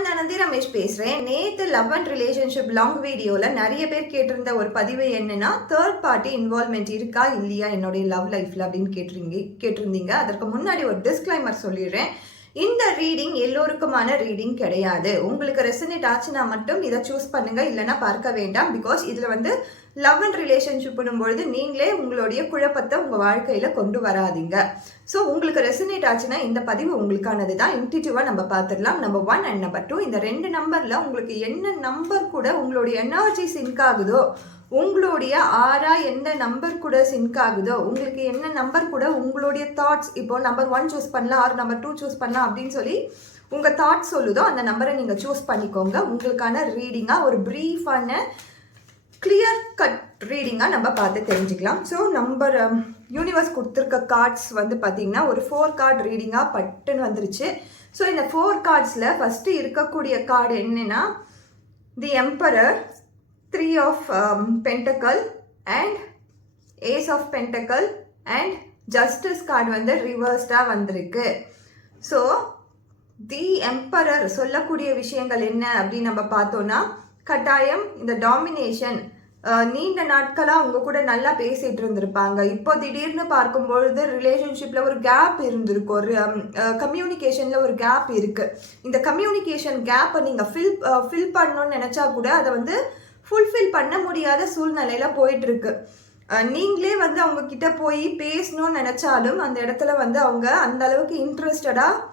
Everyone, நான் நந்தி ரமேஷ் பேசுகிறேன். நேற்று லவ் அண்ட் ரிலேஷன்ஷிப் லாங் வீடியோவில் நிறைய பேர் கேட்டிருந்த ஒரு பதிவு என்னன்னா, தேர்ட் பார்ட்டி இன்வால்மெண்ட் இருக்கா இல்லையா என்னுடைய லவ் லைஃப்பில் அப்படின்னு கேட்டிருந்தீங்க. அதற்கு முன்னாடி ஒரு டிஸ்க்ளைமர் சொல்லிடுறேன். இந்த ரீடிங் எல்லோருக்குமான ரீடிங் கிடையாது. உங்களுக்கு ரெசனேட் ஆச்சுன்னா மட்டும் இதை சூஸ் பண்ணுங்க, இல்லைன்னா பார்க்க வேண்டாம். பிகாஸ் இதில் லவ் அண்ட் ரிலேஷன்ஷிப் பொழுது நீங்களே உங்களுடைய குழப்பத்தை உங்கள் வாழ்க்கையில் கொண்டு வராதிங்க. ஸோ உங்களுக்கு ரெசனேட் ஆச்சுன்னா இந்த பதிவு உங்களுக்கானது தான். இன்டிடியூவாக நம்ம பார்த்துடலாம். நம்பர் 1 அண்ட் நம்பர் 2, இந்த 2 நம்பரில் உங்களுக்கு என்ன நம்பர் கூட உங்களுடைய எனர்ஜி சிங்க் ஆகுதோ, உங்களுடைய ஆரா எந்த நம்பர் கூட சிங்க் ஆகுதோ, உங்களுக்கு என்ன நம்பர் கூட உங்களுடைய தாட்ஸ், இப்போ நம்பர் 1 சூஸ் பண்ணலாம் ஆர் நம்பர் 2 சூஸ் பண்ணலாம் அப்படின்னு சொல்லி உங்கள் தாட்ஸ் சொல்லுதோ அந்த நம்பரை நீங்கள் சூஸ் பண்ணிக்கோங்க. உங்களுக்கான ரீடிங்காக ஒரு ப்ரீஃபான கிளியர் கட் ரீடிங்காக நம்ம பார்த்து தெரிஞ்சுக்கலாம். ஸோ நம்பர் யூனிவர்ஸ் கொடுத்துருக்க கார்ட்ஸ் பார்த்தீங்கன்னா ஒரு 4 கார்டு ரீடிங்காக பட்டுன்னு வந்துருச்சு. ஸோ இந்த 4 கார்ட்ஸில் ஃபஸ்ட்டு இருக்கக்கூடிய கார்டு என்னென்னா, the emperor, 3 of pentacle and ace of pentacle and justice card ரிவர்ஸ்டாக வந்திருக்கு. ஸோ தி எம்பரர் சொல்லக்கூடிய விஷயங்கள் என்ன அப்படின்னு நம்ம பார்த்தோன்னா, கட்டாயம் இந்த டாமினேஷன், நீண்ட நாட்களாக அவங்க கூட நல்லா பேசிகிட்டு இருந்திருப்பாங்க. இப்போ திடீர்னு பார்க்கும்பொழுது ரிலேஷன்ஷிப்பில் ஒரு கேப் இருந்திருக்கு, ஒரு கம்யூனிகேஷனில் ஒரு கேப் இருக்குது. இந்த கம்யூனிகேஷன் கேப்பை நீங்கள் ஃபில் பண்ணணும்னு நினச்சா கூட அதை ஃபுல்ஃபில் பண்ண முடியாத சூழ்நிலையில் போயிட்டுருக்கு. நீங்களே அவங்க கிட்ட போய் பேசணும்னு நினச்சாலும் அந்த இடத்துல அவங்க அந்த அளவுக்கு இன்ட்ரெஸ்டடாக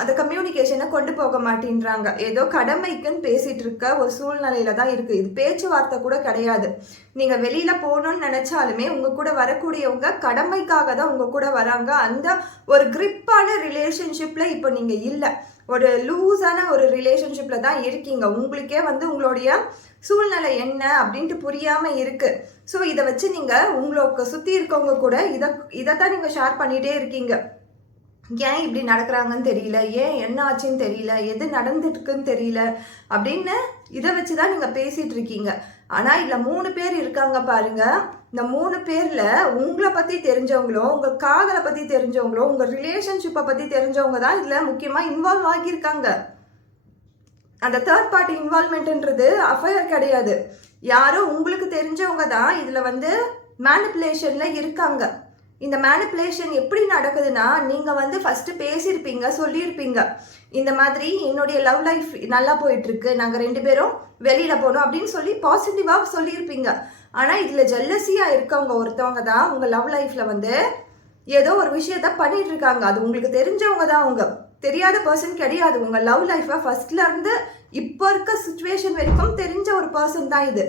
அந்த கம்யூனிகேஷனை கொண்டு போக மாட்டேன்றாங்க. ஏதோ கடமைக்குன்னு பேசிகிட்டு இருக்க ஒரு சூழ்நிலையில தான் இருக்குது. இது பேச்சுவார்த்தை கூட கிடையாது. நீங்கள் வெளியில் போகணும்னு நினச்சாலுமே உங்கள் கூட வரக்கூடியவங்க கடமைக்காக தான் உங்கள் கூட வராங்க. அந்த ஒரு கிரிப்பான ரிலேஷன்ஷிப்பில் இப்போ நீங்கள் இல்லை, ஒரு லூஸான ஒரு ரிலேஷன்ஷிப்பில் தான் இருக்கீங்க. உங்களுக்கே உங்களுடைய சூழ்நிலை என்ன அப்படின்ட்டு புரியாமல் இருக்குது. ஸோ இதை வச்சு நீங்கள் உங்களுக்கு சுற்றி இருக்கவங்க கூட இதைத்தான் நீங்கள் ஷேர் பண்ணிகிட்டே இருக்கீங்க. ஏன் இப்படி நடக்கிறாங்கன்னு தெரியல, ஏன் என்ன ஆச்சுன்னு தெரியல, எது நடந்துட்டுக்குன்னு தெரியல அப்படின்னு இதை வச்சு தான் நீங்கள் பேசிகிட்டு இருக்கீங்க. ஆனால் இதில் 3 பேர் இருக்காங்க பாருங்க. இந்த 3 பேரில் உங்களை பற்றி தெரிஞ்சவங்களோ, உங்கள் காதலை பற்றி தெரிஞ்சவங்களோ, உங்கள் ரிலேஷன்ஷிப்பை பற்றி தெரிஞ்சவங்க தான் இதில் முக்கியமாக இன்வால்வ் ஆகியிருக்காங்க. அந்த தேர்ட் பார்ட்டி இன்வால்வ்மெண்ட்ன்றது அஃபயர் கிடையாது. யாரோ உங்களுக்கு தெரிஞ்சவங்க தான் இதில் மேனிப்புலேஷனில் இருக்காங்க. இந்த மேனிப்புலேஷன் எப்படி நடக்குதுன்னா, நீங்கள் ஃபஸ்ட்டு பேசியிருப்பீங்க, சொல்லியிருப்பீங்க, இந்த மாதிரி என்னுடைய லவ் லைஃப் நல்லா போயிட்டுருக்கு, நாங்கள் 2 பேரும் வெளியில் போகணும் அப்படின்னு சொல்லி பாசிட்டிவாக சொல்லியிருப்பீங்க. ஆனால் இதில் ஜெல்லஸியாக இருக்கவங்க ஒருத்தவங்க தான் உங்கள் லவ் லைஃப்பில் ஏதோ ஒரு விஷயத்த பண்ணிட்டு இருக்காங்க. அது உங்களுக்கு தெரிஞ்சவங்க தான், அவங்க தெரியாத பர்சன் கிடையாது. உங்கள் லவ் லைஃப்பை ஃபஸ்ட்லேருந்து இப்போ இருக்க சுச்சுவேஷன் வரைக்கும் தெரிஞ்ச ஒரு பர்சன் தான் இது.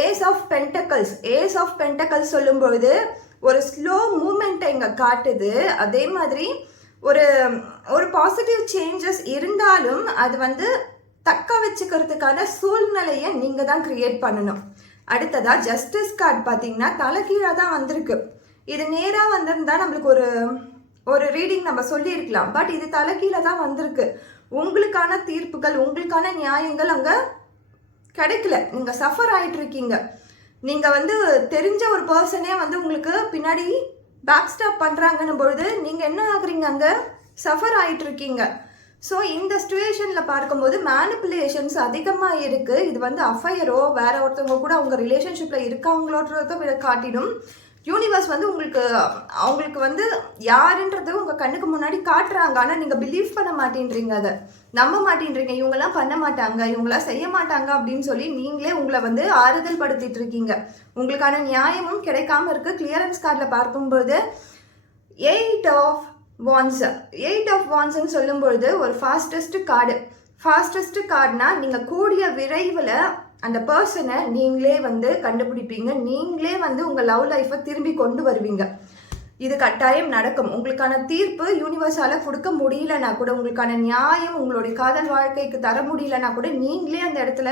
Ace of pentacles, ace of pentacles சொல்லும்பொழுது ஒரு ஸ்லோ மூமெண்ட்டை இங்கே காட்டுது. அதே மாதிரி ஒரு ஒரு பாசிட்டிவ் சேஞ்சஸ் இருந்தாலும் அது தக்க வச்சுக்கிறதுக்கான சூழ்நிலையை நீங்கள் தான் க்ரியேட் பண்ணணும். அடுத்ததாக ஜஸ்டிஸ் கார்டு பார்த்தீங்கன்னா தலைகீழாக தான் வந்திருக்கு. இது நேராக வந்திருந்தா நம்மளுக்கு ஒரு ரீடிங் நம்ம சொல்லியிருக்கலாம். பட் இது தலைகீழாக தான் வந்திருக்கு. உங்களுக்கான தீர்ப்புகள், உங்களுக்கான நியாயங்கள் அங்கே கிடைக்கல. நீங்கள் சஃபர் ஆகிட்டு இருக்கீங்க. நீங்கள் தெரிஞ்ச ஒரு பர்சனே உங்களுக்கு பின்னாடி பேக் ஸ்டாப் பண்ணுறாங்கன்னும் பொழுது நீங்கள் என்ன ஆகுறீங்க, அங்கே சஃபர் ஆகிட்டு இருக்கீங்க. ஸோ இந்த சிச்சுவேஷனில் பார்க்கும்போது மேனிப்புலேஷன்ஸ் அதிகமாக இருக்குது. இது அஃபையரோ வேற ஒருத்தவங்க கூட அவங்க ரிலேஷன்ஷிப்பில் இருக்காங்களோன்றதை காட்டிடும். யூனிவர்ஸ் அவங்களுக்கு யாருன்றது உங்கள் கண்ணுக்கு முன்னாடி காட்டுறாங்க. ஆனால் நீங்கள் பிலீவ் பண்ண மாட்டேன்றீங்க, அதை நம்ப மாட்டேன்றீங்க. இவங்கெல்லாம் பண்ண மாட்டாங்க, இவங்களாம் செய்ய மாட்டாங்க அப்படின்னு சொல்லி நீங்களே உங்களை ஆறுதல் படுத்திட்டு இருக்கீங்க. உங்களுக்கான நியாயமும் கிடைக்காம இருக்கு. கிளியரன்ஸ் கார்டில் பார்க்கும்போது 8 ஆஃப் வான்ஸ், 8 ஆஃப் வான்ஸ்ன்னு சொல்லும்பொழுது ஒரு ஃபாஸ்டஸ்ட் கார்டுனா நீங்கள் கூடிய விரைவில் அந்த பர்சனை நீங்களே கண்டுபிடிப்பீங்க. நீங்களே உங்கள் லவ் லைஃப்பை திரும்பி கொண்டு வருவீங்க. இது கட்டாயம் நடக்கும். உங்களுக்கான தீர்ப்பு யூனிவர்ஸால் கொடுக்க முடியலனா கூட, உங்களுக்கான நியாயம் உங்களுடைய காதல் வாழ்க்கைக்கு தர முடியலனா கூட, நீங்களே அந்த இடத்துல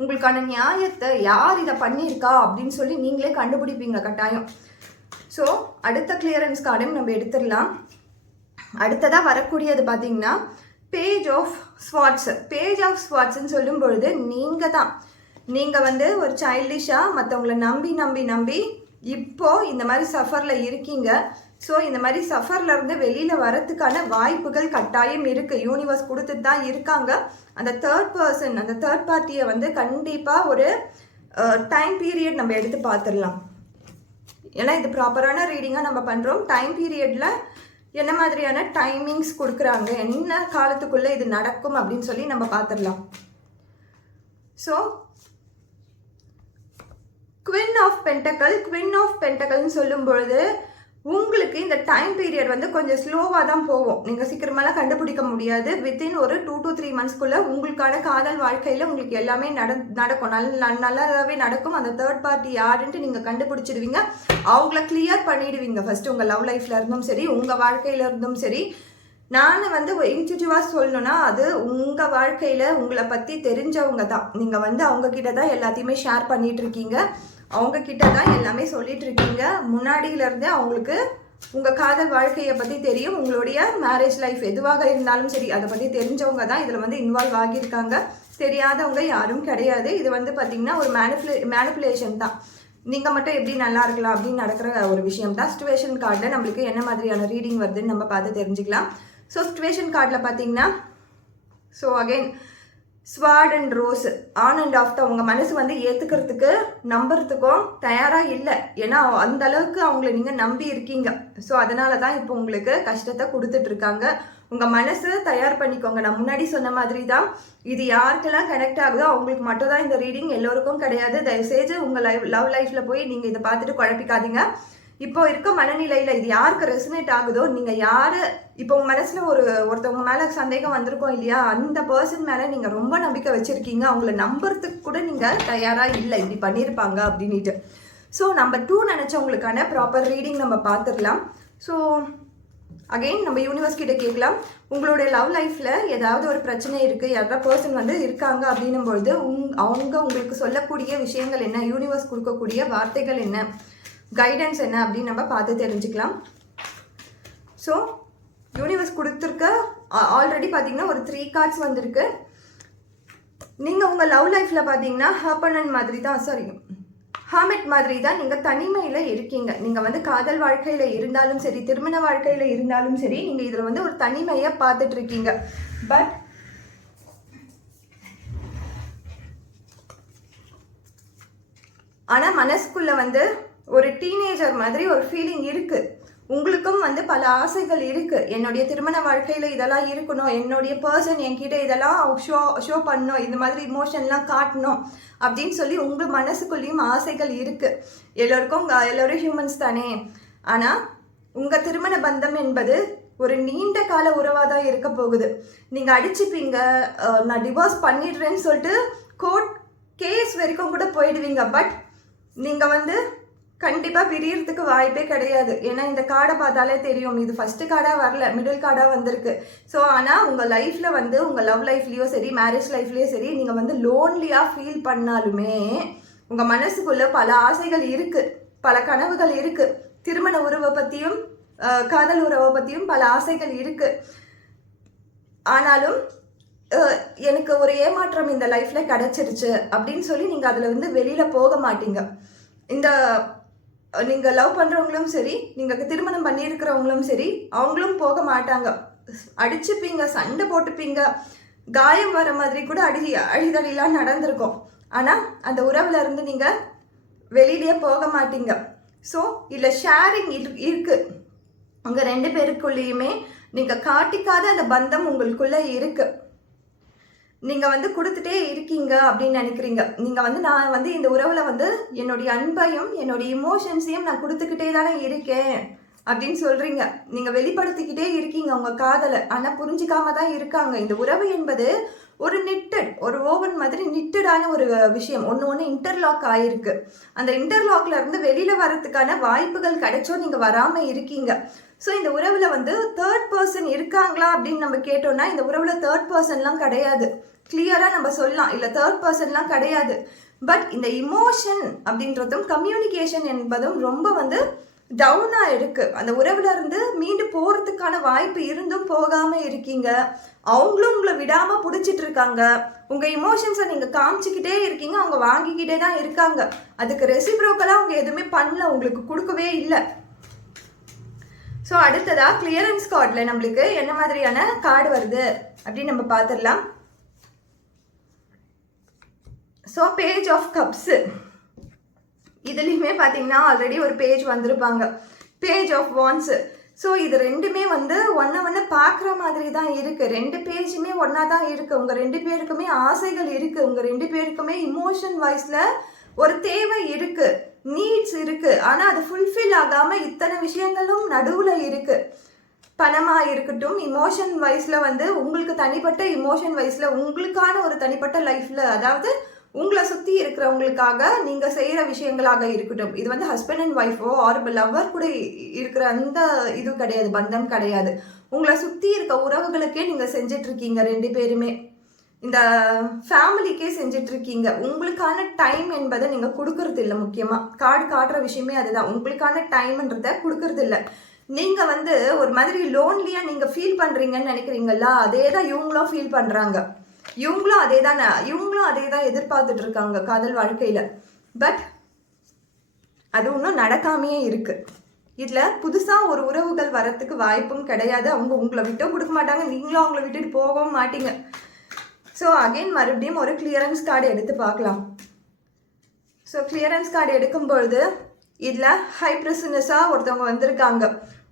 உங்களுக்கான நியாயத்தை யார் இதை பண்ணியிருக்கா அப்படின்னு சொல்லி நீங்களே கண்டுபிடிப்பீங்க கட்டாயம். ஸோ அடுத்த கிளியரன்ஸ் கார்டையும் நம்ம எடுத்துடலாம். அடுத்ததாக வரக்கூடியது பார்த்தீங்கன்னா page of swords. Page of ஸ்வாட்ஸ்ன்னு சொல்லும் பொழுது நீங்கள் ஒரு சைல்டிஷாக மற்றவங்களை நம்பி இப்போ இந்த மாதிரி சஃபரில் இருக்கீங்க. ஸோ இந்த மாதிரி சஃபர்லேருந்து வெளியில் வரத்துக்கான வாய்ப்புகள் கட்டாயம் இருக்குது. யூனிவர்ஸ் கொடுத்துட்டு தான் இருக்காங்க. அந்த தேர்ட் பார்ட்டியை வந்து கண்டிப்பாக ஒரு டைம் பீரியட் நம்ம எடுத்து பார்த்துடலாம். ஏன்னா இது ப்ராப்பரான ரீடிங்காக நம்ம பண்ணுறோம். டைம் பீரியடில் என்ன மாதிரியான டைமிங்ஸ் கொடுக்குறாங்க, என்ன காலத்துக்குள்ளே இது நடக்கும் அப்படின்னு சொல்லி நம்ம பார்த்துடலாம். ஸோ குவீன் ஆஃப் பென்டக்கல்னு சொல்லும் பொழுது உங்களுக்கு இந்த டைம் பீரியட் வந்து கொஞ்சம் ஸ்லோவாக தான் போகும். நீங்கள் சீக்கிரமாலாம் கண்டுபிடிக்க முடியாது. வித்தின் ஒரு 2 to 3 monthsக்குள்ளே உங்களுக்கான காதல் வாழ்க்கையில் உங்களுக்கு எல்லாமே நடக்கும். நல்லாவே நடக்கும். அந்த தேர்ட் பார்ட்டி யாருன்ட்டு நீங்கள் கண்டுபிடிச்சிடுவீங்க. அவங்கள கிளியர் பண்ணிடுவீங்க. ஃபஸ்ட்டு உங்கள் லவ் லைஃப்பில் இருந்தும் சரி, உங்கள் வாழ்க்கையில் இருந்தும் சரி. நான் வந்து இன்ஸ்டிடியூவாக சொல்லணும்னா அது உங்கள் வாழ்க்கையில் உங்களை பற்றி தெரிஞ்சவங்க தான். நீங்கள் வந்து அவங்கக்கிட்ட தான் எல்லாத்தையுமே ஷேர் பண்ணிகிட்ருக்கீங்க. அவங்க கிட்ட தான் எல்லாமே சொல்லிட்டு இருக்கீங்க. முன்னாடியிலேருந்தே அவங்களுக்கு உங்கள் காதல் வாழ்க்கையை பற்றி தெரியும். உங்களுடைய மேரேஜ் லைஃப் எதுவாக இருந்தாலும் சரி அதை பற்றி தெரிஞ்சவங்க தான் இதில் வந்து இன்வால்வ் ஆகியிருக்காங்க. தெரியாதவங்க யாரும் கிடையாது. இது வந்து பார்த்திங்கன்னா ஒரு மேனிப்புலேஷன் தான். நீங்கள் மட்டும் எப்படி நல்லா இருக்கலாம் அப்படின்னு நடக்கிற ஒரு விஷயம் தான். சிச்சுவேஷன் கார்டில் நம்மளுக்கு என்ன மாதிரியான ரீடிங் வருதுன்னு நம்ம பார்த்து தெரிஞ்சுக்கலாம். ஸோ சிச்சுவேஷன் கார்டில் பார்த்தீங்கன்னா so again sword and rose on and half தான். உங்கள் மனசு வந்து ஏற்றுக்கிறதுக்கு நம்புறதுக்கும் தயாராக இல்லை. ஏன்னா அந்த அளவுக்கு அவங்கள நீங்கள் நம்பி இருக்கீங்க. ஸோ அதனால தான் இப்போ உங்களுக்கு கஷ்டத்தை கொடுத்துட்ருக்காங்க. உங்கள் மனசு தயார் பண்ணிக்கோங்க. நான் முன்னாடி சொன்ன மாதிரி தான் இது யாருக்கெல்லாம் கனெக்ட் ஆகுதோ அவங்களுக்கு மட்டும் தான் இந்த ரீடிங், எல்லோருக்கும் கிடையாது. தயவுசெய்து உங்கள் லவ் லைஃப்பில் போய் நீங்கள் இதை பார்த்துட்டு குழப்பிக்காதீங்க. இப்போ இருக்க மனநிலையில் இது யாருக்கு ரெசனேட் ஆகுதோ, நீங்கள் யார் இப்போ உங்கள் மனசில் ஒருத்தவங்க மேலே சந்தேகம் வந்திருக்கோம் இல்லையா, அந்த பர்சன் மேலே நீங்கள் ரொம்ப நம்பிக்கை வச்சுருக்கீங்க. அவங்கள நம்புறதுக்கு கூட நீங்கள் தயாராக இல்லை, இப்படி பண்ணியிருப்பாங்க அப்படின்ட்டு. ஸோ நம்பர் 2 நினச்சவங்களுக்கான ப்ராப்பர் ரீடிங் நம்ம பார்த்துடலாம். ஸோ அகெயின் நம்ம யூனிவர்ஸ் கிட்ட கேட்கலாம், உங்களுடைய லவ் லைஃப்பில் ஏதாவது ஒரு பிரச்சனை இருக்குது, யாராவது பர்சன் வந்து இருக்காங்க அப்படின்னும் பொழுது அவங்க உங்களுக்கு சொல்லக்கூடிய விஷயங்கள் என்ன, யூனிவர்ஸ் கொடுக்கக்கூடிய வார்த்தைகள் என்ன, கைடன்ஸ் என்ன அப்படின்னு நம்ம பார்த்து தெரிஞ்சுக்கலாம். ஸோ யூனிவர்ஸ் கொடுத்துருக்க ஆல்ரெடி பார்த்தீங்கன்னா ஒரு 3 கார்ட்ஸ் வந்திருக்கு. நீங்கள் உங்கள் லவ் லைஃப்பில் பார்த்தீங்கன்னா ஹார்மெட் மாதிரி தான் நீங்கள் தனிமையில் இருக்கீங்க. நீங்கள் வந்து காதல் வாழ்க்கையில் இருந்தாலும் சரி, திருமண வாழ்க்கையில் இருந்தாலும் சரி, நீங்கள் இதில் வந்து ஒரு தனிமையை பார்த்துட்டு இருக்கீங்க. பட் ஆனால் மனசுக்குள்ளே வந்து ஒரு டீனேஜர் மாதிரி ஒரு ஃபீலிங் இருக்குது. உங்களுக்கும் வந்து பல ஆசைகள் இருக்குது. என்னுடைய திருமண வாழ்க்கையில் இதெல்லாம் இருக்கணும், என்னுடைய பர்சன் என்கிட்ட இதெல்லாம் ஷோ பண்ணணும், இந்த மாதிரி இமோஷன்லாம் காட்டணும் அப்படின்னு சொல்லி உங்கள் மனசுக்குள்ளேயும் ஆசைகள் இருக்குது. எல்லோரும் ஹியூமன்ஸ் தானே. ஆனால் உங்கள் திருமண பந்தம் என்பது ஒரு நீண்ட கால உறவாக தான் இருக்க போகுது. நீங்கள் அடிச்சுப்பீங்க, நான் டிவோர்ஸ் பண்ணிடுறேன்னு சொல்லிட்டு கோர்ட் கேஸ் வரைக்கும் கூட போயிடுவீங்க. பட் நீங்கள் வந்து கண்டிப்பாக பிரியறதுக்கு வாய்ப்பே கிடையாது. ஏன்னா இந்த கார்டை பார்த்தாலே தெரியும், இது ஃபஸ்ட்டு கார்டாக வரல, மிடில் கார்டாக வந்திருக்கு. ஸோ ஆனால் உங்கள் லைஃப்பில் வந்து உங்கள் லவ் லைஃப்லேயோ சரி, மேரேஜ் லைஃப்லேயோ சரி, நீங்கள் வந்து லோன்லியாக ஃபீல் பண்ணாலுமே உங்கள் மனசுக்குள்ளே பல ஆசைகள் இருக்குது, பல கனவுகள் இருக்குது. திருமண உறவை பற்றியும் காதல் உறவை பற்றியும் பல ஆசைகள் இருக்குது. ஆனாலும் எனக்கு ஒரு ஏமாற்றம் இந்த லைஃப்பில் கிடச்சிருச்சு அப்படின்னு சொல்லி நீங்கள் அதில் வந்து வெளியில் போக மாட்டீங்க. நீங்கள் லவ் பண்ணுறவங்களும் சரி, நீங்கள் திருமணம் பண்ணியிருக்கிறவங்களும் சரி, அவங்களும் போக மாட்டாங்க. அடிச்சுப்பீங்க, சண்டை போட்டுப்பீங்க, காயம் வர மாதிரி கூட அழிதடிலாம் நடந்திருக்கும். ஆனால் அந்த உறவில் இருந்து நீங்கள் வெளியிலேயே போக மாட்டீங்க. ஸோ இதில் ஷேரிங் இருக்குது. உங்கள் 2 பேருக்குள்ளேயுமே நீங்கள் காட்டிக்காத அந்த பந்தம் உங்களுக்குள்ளே இருக்குது. நீங்கள் வந்து கொடுத்துட்டே இருக்கீங்க அப்படின்னு நினைக்கிறீங்க. நீங்கள் வந்து நான் வந்து இந்த உறவில் வந்து என்னுடைய அன்பையும் என்னுடைய இமோஷன்ஸையும் நான் கொடுத்துக்கிட்டே தானே இருக்கேன் அப்படின்னு சொல்கிறீங்க. நீங்கள் வெளிப்படுத்திக்கிட்டே இருக்கீங்க உங்கள் காதலை. ஆனால் புரிஞ்சிக்காம தான் இருக்காங்க. இந்த உறவு என்பது ஒரு ஓவன் மாதிரி நிட்டடான ஒரு விஷயம். ஒன்று இன்டர்லாக் ஆகிருக்கு. அந்த இன்டர்லாக்ல இருந்து வெளியில் வரத்துக்கான வாய்ப்புகள் கிடைச்சோ நீங்கள் வராமல் இருக்கீங்க. ஸோ இந்த உறவில் வந்து தேர்ட் பர்சன் இருக்காங்களா அப்படின்னு நம்ம கேட்டோம்னா இந்த உறவில் தேர்ட் பர்சன்லாம் கிடையாது. கிளியராக நம்ம சொல்லலாம், இல்லை தேர்ட் பர்சன்லாம் கிடையாது. பட் இந்த இமோஷன் அப்படின்றதும் கம்யூனிகேஷன் என்பதும் ரொம்ப வந்து டவுனாக இருக்குது. அந்த உறவில் இருந்து மீண்டு போகிறதுக்கான வாய்ப்பு இருந்தும் போகாமல் இருக்கீங்க. அவங்களும் உங்களை விடாமல் பிடிச்சிட்டு இருக்காங்க. உங்கள் இமோஷன்ஸை நீங்கள் காமிச்சிக்கிட்டே இருக்கீங்க, அவங்க வாங்கிக்கிட்டே தான் இருக்காங்க. அதுக்கு ரெசிப்ரோக்கலாக அவங்க எதுவுமே பண்ணல, உங்களுக்கு கொடுக்கவே இல்லை. ஸோ அடுத்ததா கிளியரன்ஸ் கார்டில் நம்மளுக்கு என்ன மாதிரியான கார்டு வருது அப்படின்னு நம்ம பார்த்துடலாம். ஸோ பேஜ் ஆஃப் கப்ஸு, இதுலேயுமே பார்த்தீங்கன்னா ஆல்ரெடி ஒரு பேஜ் வந்திருப்பாங்க. Page of வான்ஸு. ஸோ இது ரெண்டுமே வந்து ஒன்று பார்க்குற மாதிரி தான் இருக்குது. ரெண்டு பேஜுமே ஒன்றா தான் இருக்குது. உங்கள் ரெண்டு பேருக்குமே ஆசைகள் இருக்குது. உங்கள் ரெண்டு பேருக்குமே இமோஷன் வைஸில் ஒரு தேவை இருக்குது, நீட்ஸ் இருக்குது. ஆனால் அது ஃபுல்ஃபில் ஆகாமல் இத்தனை விஷயங்களும் நடுவில் இருக்குது. பணமாக இருக்கட்டும், இமோஷன் வைஸில் வந்து உங்களுக்கு தனிப்பட்ட இமோஷன் வைஸில் உங்களுக்கான ஒரு தனிப்பட்ட லைஃப்பில், அதாவது உங்களை சுற்றி இருக்கிறவங்களுக்காக நீங்கள் செய்கிற விஷயங்களாக இருக்கட்டும். இது வந்து ஹஸ்பண்ட் அண்ட் ஒய்ஃபோ ஆர் லவ்வர் கூட இருக்கிற அந்த இது கிடையாது, பந்தம் கிடையாது. உங்களை சுற்றி இருக்க உறவுகளுக்கே நீங்கள் செஞ்சிட்ருக்கீங்க ரெண்டு பேருமே. இந்த ஃபேமிலிக்கே செஞ்சிட்ருக்கீங்க. உங்களுக்கான டைம் என்பதை நீங்கள் கொடுக்கறது இல்லை. முக்கியமாக கார்டு காட்டுற விஷயமே அதுதான். உங்களுக்கான டைம்ன்றதை கொடுக்கறது இல்லை. நீங்கள் வந்து ஒரு மாதிரி லோன்லியாக நீங்கள் ஃபீல் பண்ணுறீங்கன்னு நினைக்கிறீங்களா, அதே தான் இவங்களும் ஃபீல் பண்ணுறாங்க. இவங்களும் அதே தான் எதிர்பார்த்துட்டு இருக்காங்க காதல் வாழ்க்கையில். பட் அது இன்னும் நடக்காமையே இருக்குது. இதில் புதுசாக ஒரு உறவுகள் வரத்துக்கு வாய்ப்பும் கிடையாது. அவங்க உங்களை விட்டும் கொடுக்க மாட்டாங்க, நீங்களும் அவங்கள விட்டுட்டு போகவும் மாட்டீங்க. ஸோ அகெயின் மறுபடியும் ஒரு கிளியரன்ஸ் கார்டு எடுத்து பார்க்கலாம். ஸோ கிளியரன்ஸ் கார்டு எடுக்கும்பொழுது இதில் ஹைப்ரஸ்னஸாக ஒருத்தவங்க வந்திருக்காங்க.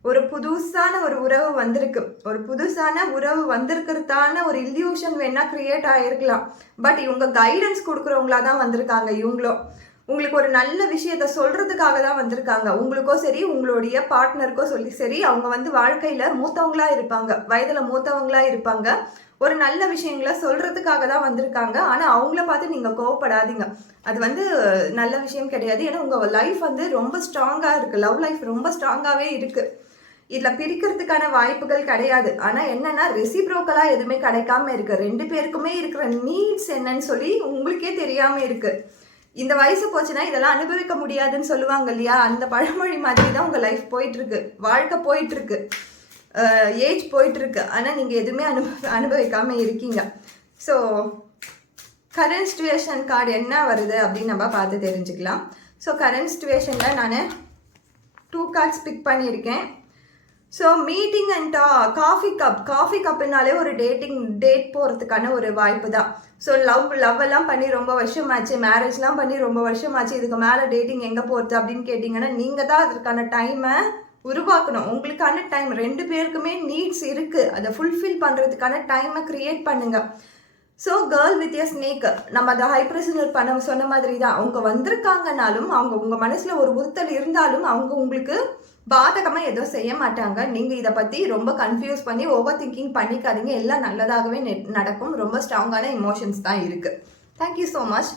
ஒரு புதுசான ஒரு உறவு வந்திருக்கு. ஒரு புதுசான உறவு வந்திருக்கிறதான ஒரு இல்யூஷன் வேணால் க்ரியேட் ஆகிருக்கலாம். பட் இவங்க கைடன்ஸ் கொடுக்குறவங்களா தான் வந்திருக்காங்க. இவங்களும் உங்களுக்கு ஒரு நல்ல விஷயத்த சொல்கிறதுக்காக தான் வந்திருக்காங்க. உங்களுக்கோ சரி, உங்களுடைய பார்ட்னருக்கோ சரி, அவங்க வந்து வாழ்க்கையில் மூத்தவங்களா இருப்பாங்க, வயதில் மூத்தவங்களா இருப்பாங்க. ஒரு நல்ல விஷயங்களை சொல்கிறதுக்காக தான் வந்திருக்காங்க. ஆனால் அவங்கள பார்த்து நீங்கள் கோவப்படாதீங்க. அது வந்து நல்ல விஷயம் கிடையாது. ஏன்னா உங்கள் லைஃப் வந்து ரொம்ப ஸ்ட்ராங்காக இருக்குது. லவ் லைஃப் ரொம்ப ஸ்ட்ராங்காகவே இருக்குது. இதில் பிரிக்கிறதுக்கான வாய்ப்புகள் கிடையாது. ஆனால் என்னென்னா ரெசிப்ரோக்கலாக எதுவுமே கிடைக்காம இருக்குது. ரெண்டு பேருக்குமே இருக்கிற நீட்ஸ் என்னன்னு சொல்லி உங்களுக்கே தெரியாமல் இருக்குது. இந்த வயசு போச்சுன்னா இதெல்லாம் அனுபவிக்க முடியாதுன்னு சொல்லுவாங்க இல்லையா, அந்த பழமொழி மாதிரி தான் உங்கள் லைஃப் போயிட்டுருக்கு, வாழ்க்கை போயிட்டுருக்கு, ஏஜ் போயிட்டுருக்கு. ஆனால் நீங்கள் எதுவுமே அனுபவிக்காமல் இருக்கீங்க. ஸோ கரண்ட் சிச்சுவேஷன் கார்டு என்ன வருது அப்படின்னு நம்ம பார்த்து தெரிஞ்சுக்கலாம். ஸோ கரண்ட் சிச்சுவேஷனில் நான் 2 கார்ட்ஸ் பிக் பண்ணியிருக்கேன். ஸோ மீட்டிங் அண்ட் காஃபி கப்புனாலே ஒரு டேட் போகிறதுக்கான ஒரு வாய்ப்பு தான். ஸோ லவ் எல்லாம் பண்ணி ரொம்ப வருஷமாச்சு, மேரேஜ்லாம் பண்ணி ரொம்ப வருஷமாச்சு, இதுக்கு மேலே டேட்டிங் எங்கே போகிறது அப்படின்னு கேட்டிங்கன்னா நீங்கள் தான் அதற்கான டைமை உருவாக்கணும். உங்களுக்கான டைம், ரெண்டு பேருக்குமே நீட்ஸ் இருக்குது, அதை ஃபுல்ஃபில் பண்ணுறதுக்கான டைமை க்ரியேட் பண்ணுங்கள். So girl with a snake, நம்ம அதை ஹைப்ரசனர் பண்ண சொன்ன மாதிரி தான். அவங்க வந்திருக்காங்கனாலும் அவங்க உங்கள் மனசில் ஒரு உறுத்தல் இருந்தாலும் அவங்க உங்களுக்கு பாதகமாக எதுவும் செய்ய மாட்டாங்க. நீங்கள் இதை பற்றி ரொம்ப கன்ஃபியூஸ் பண்ணி ஓவர் திங்கிங் பண்ணிக்காதீங்க. எல்லாம் நல்லதாகவே நடக்கும். ரொம்ப ஸ்ட்ராங்கான இமோஷன்ஸ் தான் இருக்குது. Thank you so much.